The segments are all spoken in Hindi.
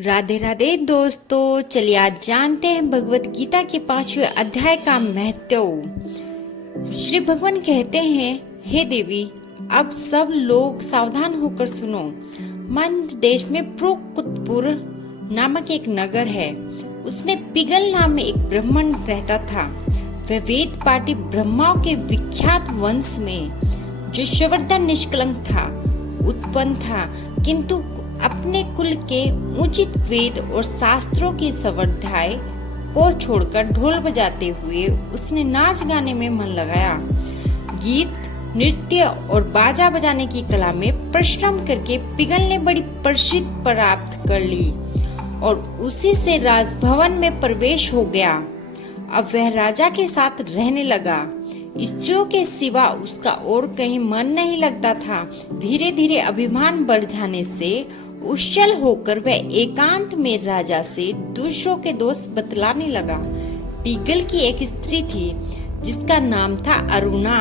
राधे राधे दोस्तों, चलिए आज जानते हैं भगवत गीता के 5वें अध्याय का महत्व। श्री भगवान कहते हैं, हे देवी, अब सब लोग सावधान होकर सुनो। मध्य देश में प्रोकुतपुर नामक एक नगर है। उसमें पिगल नाम में एक ब्राह्मण रहता था। वह वेद पाठी ब्रह्माओं के विख्यात वंश में, जो शवर्धन निष्कलंक था, उत्पन्न था, किंतु अपने कुल के उचित वेद और शास्त्रों की संवर्धाय को छोड़कर ढोल बजाते हुए उसने नाच गाने में मन लगाया। गीत, नृत्य और बाजा बजाने की कला में परिश्रम करके पिगल ने बड़ी प्रसिद्धि प्राप्त कर ली और उसी से राजभवन में प्रवेश हो गया। अब वह राजा के साथ रहने लगा। स्त्रियों के सिवा उसका और कहीं मन नहीं लगता था। धीरे धीरे अभिमान बढ़ जाने से उछल होकर वह एकांत में राजा से दूसरों के दोष बतलाने लगा। पिगल की एक स्त्री थी जिसका नाम था अरुणा।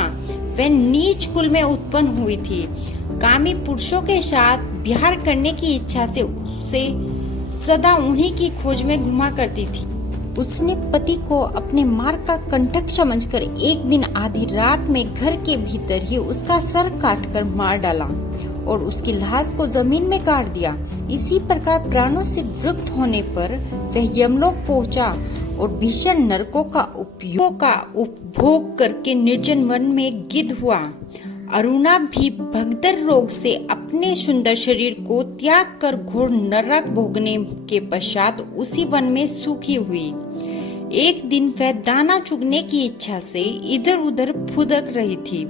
वह नीच कुल में उत्पन्न हुई थी। कामी पुरुषों के साथ विहार करने की इच्छा से उसे सदा उन्हीं की खोज में घुमा करती थी। उसने पति को अपने मार्ग का कंटक समझकर एक दिन आधी रात में घर के भीतर ही उसका सर काटकर मार डाला और उसकी लाश को जमीन में गाड़ दिया। इसी प्रकार प्राणों से विमुक्त होने पर वह यमलोक पहुंचा और भीषण नरकों का उपभोग करके निर्जन वन में गिद्ध हुआ। अरुणा भी भगदड़ रोग से अपने सुंदर शरीर को त्याग कर घोर नरक भोगने के पश्चात उसी वन में सूखी हुई। एक दिन वह दाना चुगने की इच्छा से इधर उधर फुदक रही थी।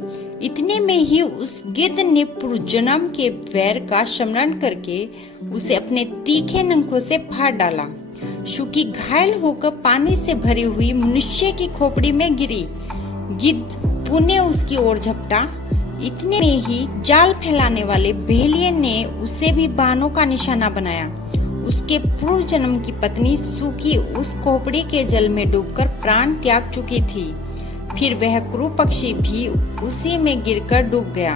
इतने में ही उस गिद्ध ने पूर्वजन्म के वैर का स्मरण करके उसे अपने तीखे नखों से फाड़ डाला। शुकी घायल होकर पानी से भरी हुई मनुष्य की खोपड़ी में गिरी। गिद्ध पुनः उसकी ओर झपटा। इतने में ही जाल फैलाने वाले भेलिये ने उसे भी बाणों का निशाना बनाया। उसके पूर्व जन्म की पत्नी सूखी उस खोपड़ी के जल में डूबकर प्राण त्याग चुकी थी। फिर वह क्रूर पक्षी भी उसी में गिरकर डूब गया।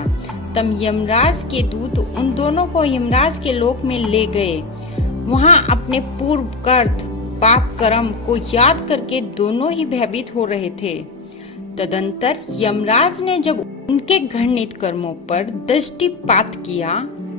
तब यमराज के दूत उन दोनों को यमराज के लोक में ले गए। वहां अपने पूर्व कर्त पाप कर्म को याद करके दोनों ही भयभीत हो रहे थे। तदंतर यमराज ने जब उनके घृणित कर्मों पर दृष्टिपात किया,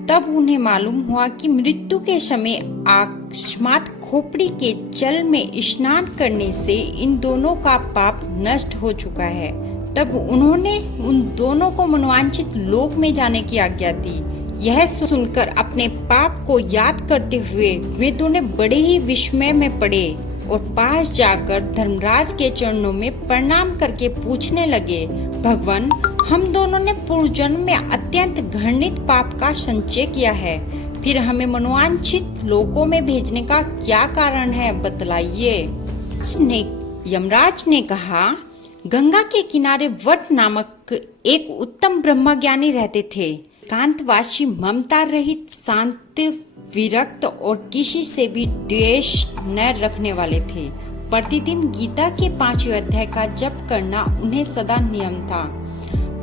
तब उन्हें मालूम हुआ कि मृत्यु के समय अकस्मात खोपड़ी के जल में स्नान करने से इन दोनों का पाप नष्ट हो चुका है। तब उन्होंने उन दोनों को मनोवांछित लोक में जाने की आज्ञा दी। यह सुनकर अपने पाप को याद करते हुए वे दोनों बड़े ही विस्मय में पड़े और पास जाकर धर्मराज के चरणों में प्रणाम करके पूछने लगे, भगवान, हम दोनों ने पूर्व जन्म में अत्यंत घृणित पाप का संचय किया है। फिर हमें मनोवांछित लोकों में भेजने का क्या कारण है, बतलाइए। यमराज ने कहा, गंगा के किनारे वट नामक एक उत्तम ब्रह्मज्ञानी रहते थे। एकांतवासी, ममता रहित, शांत, विरक्त और किसी से भी द्वेष न रखने वाले थे। प्रतिदिन गीता के 5वें अध्याय का जप करना उन्हें सदा नियम था।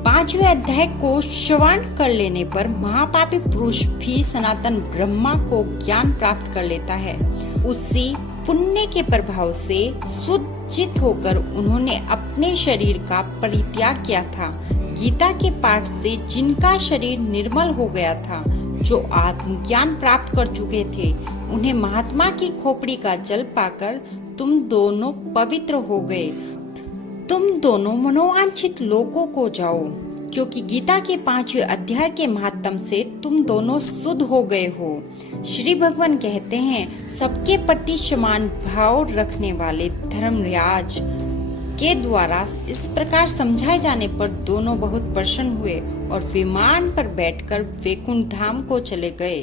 5वें अध्याय को श्रवण कर लेने पर महापापी पुरुष भी सनातन ब्रह्मा को ज्ञान प्राप्त कर लेता है। उसी पुण्य के प्रभाव से शुद्ध होकर उन्होंने अपने शरीर का परित्याग किया था। गीता के पाठ से जिनका शरीर निर्मल हो गया था, जो आत्मज्ञान प्राप्त कर चुके थे, उन्हें महात्मा की खोपड़ी का जल पाकर तुम दोनों पवित्र हो गए। तुम दोनों मनोवांछित लोकों को जाओ, क्योंकि गीता के 5वें अध्याय के महात्म से तुम दोनों शुद्ध हो गए हो। श्री भगवान कहते हैं, सबके प्रति समान भाव रखने वाले धर्मराज के द्वारा इस प्रकार समझाए जाने पर दोनों बहुत प्रसन्न हुए और विमान पर बैठकर वैकुंठ धाम को चले गए।